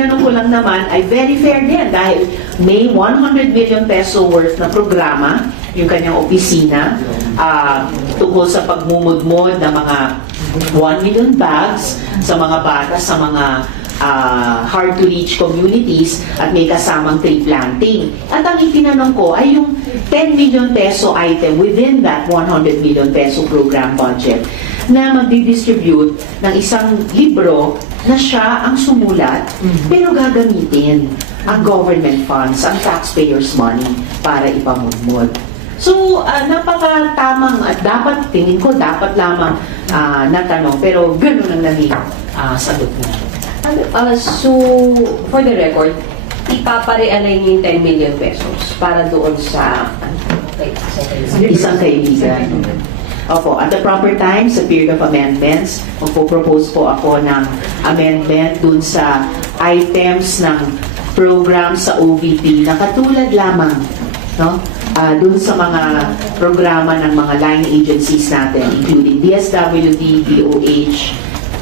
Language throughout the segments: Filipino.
tinanong ko lang naman ay very fair din dahil may 100 million peso worth na programa yung kanyang opisina tungkol sa pagmumudmod ng mga 1 million bags sa mga bata sa mga hard-to-reach communities at may kasamang tree planting. At ang itinanong ko ay yung 10 million peso item within that 100 million peso program budget na magdi-distribute ng isang libro na siya ang sumulat pero gagamitin ang government funds, ang taxpayers' money para ipamudmod. So, napakatamang at dapat, tingin ko, dapat lamang natanong pero gano'n ang naging sagot niya. So, for the record, ipapare-align yung 10 million pesos para doon sa isang kaibigan. Opo, at the proper time, sa period of amendments, magpo-propose po ako ng amendment dun sa items ng program sa OVP na katulad lamang, no? Dun sa mga programa ng mga line agencies natin, including DSWD, DOH,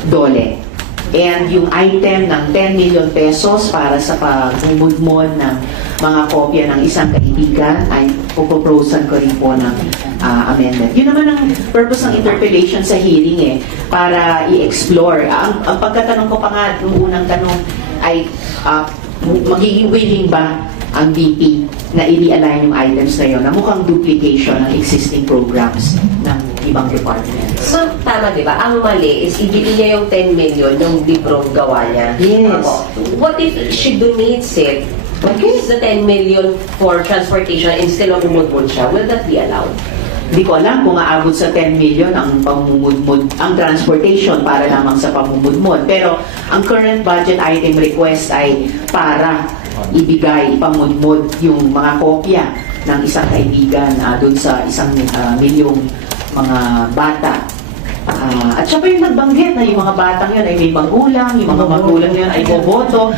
DOLE. And yung item ng 10 million pesos para sa pagmumudmod ng mga kopya ng isang kaibigan ay puproposan ko rin po ng amendment. Yun naman ang purpose ng interpellation sa hearing para i-explore. Ang pagkatanong ko pa nga, nung unang tanong ay magiging willing ba ang VP na i-realign yung items na yun na mukhang duplication ng existing programs ng ibang departments. So, tama diba? Ang mali is ibigay niya yung 10 million ng librong gawa niya. Yes. What if she donates it? Use the 10 million for transportation instead of umudmod siya? Will that be allowed? Hindi ko alam kung aabot sa 10 million ang pamumudmod, ang transportation para lamang sa pamumudmod. Pero ang current budget item request ay para ibigay, ipamudmod yung mga kopya ng isang kaibigan doon sa 1 milyong mga bata. At siya pa yung nagbanggit na yung mga batang yun ay may magulang, yung mga magulang yun ay boboto.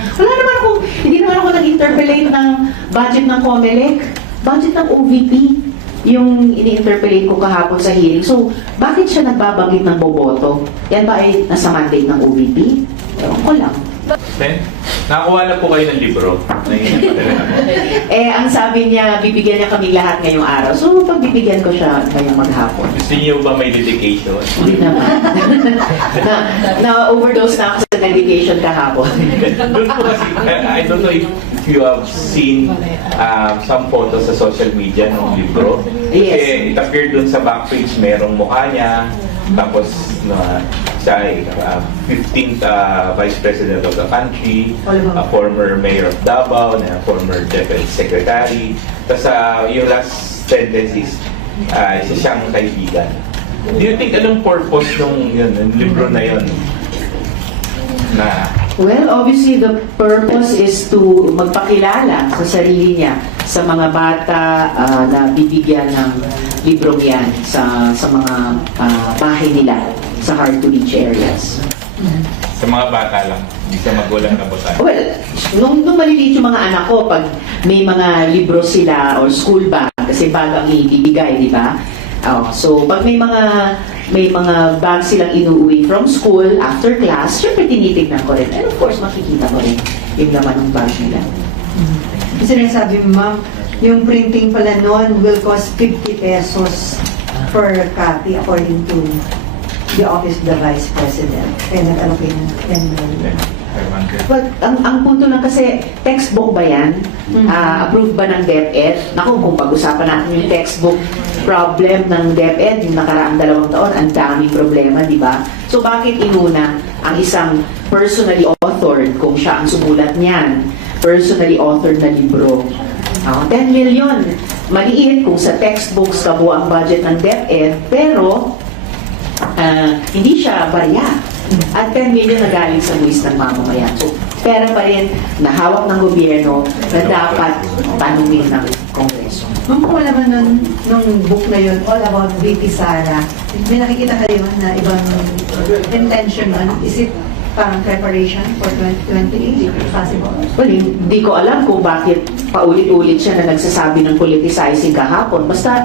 Hindi naman ako nag-interpellate ng budget ng COMELEC, budget ng OVP, yung ini-interpellate ko kahapon sa hearing. So, bakit siya nagbabanggit ng boboto? Yan ba ay nasa mandate ng OVP? Ewan ko lang. Then, nakakuha na po kayo ng libro. Ang sabi niya, bibigyan niya kami lahat ngayong araw. So, pagbibigyan ko siya ngayong maghapon. Gusto niyo ba may dedication? Hindi naman. Na-overdose na ako sa dedication kahapon. Doon po kasi, I don't know if you have seen some photos sa social media ng libro. Yes. It appeared doon sa backpage, merong mukha niya. Tapos, siya ay 15th Vice President of the country, a former Mayor of Davao, na former Deputy Secretary. Tapos yung last sentence is, isa siyang kaibigan. Do you think anong purpose ng libro na yun? Well, obviously the purpose is to magpakilala sa sarili niya sa mga bata na bibigyan ng librong yan sa mga bahay nila sa hard-to-reach areas. Sa mga bata lang, hindi sa magulang na butan. Well, nung maliliit yung mga anak ko, pag may mga libro sila or school bag, kasi bag ang ibibigay, di ba? So, pag may mga bag silang inuuwi from school after class, syempre tinitignan ko rin. And of course, makikita ko rin yung laman ng bag nila. Kasi sabi mo, ma'am, yung printing pala noon will cost 50 pesos per copy according to the Office of the Vice President. Kaya nag-allocate ng 10 million. Well, ang punto lang kasi, textbook ba yan? Approved ba ng DepEd? Naku, kung pag-usapan natin yung textbook problem ng DepEd, yung nakaraang 2 taon, ang daming problema, di ba? So, bakit inuna ang isang personally authored, kung siya ang sumulat niyan, personally authored na libro? 10 million. Maliit kung sa textbooks kabuo ang budget ng DepEd, pero hindi siya barya. At 10 million na galing sa buwis ng mamamayan. So, pera pa rin na hawak ng gobyerno na dapat tanungin ng Kongreso. Ma'am, kung alam mo nung book na yun, all about VP Sara, may nakikita kayo na ibang intention nun? Is it parang preparation for 2028? Possible? Well, hindi ko alam kung bakit paulit-ulit siya na nagsasabi ng politicizing kahapon. Basta,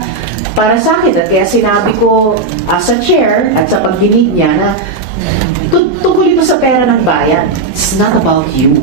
para sa akin, at kaya sinabi ko sa chair at sa pagdinig niya na tungkol ito sa pera ng bayan. It's not about you.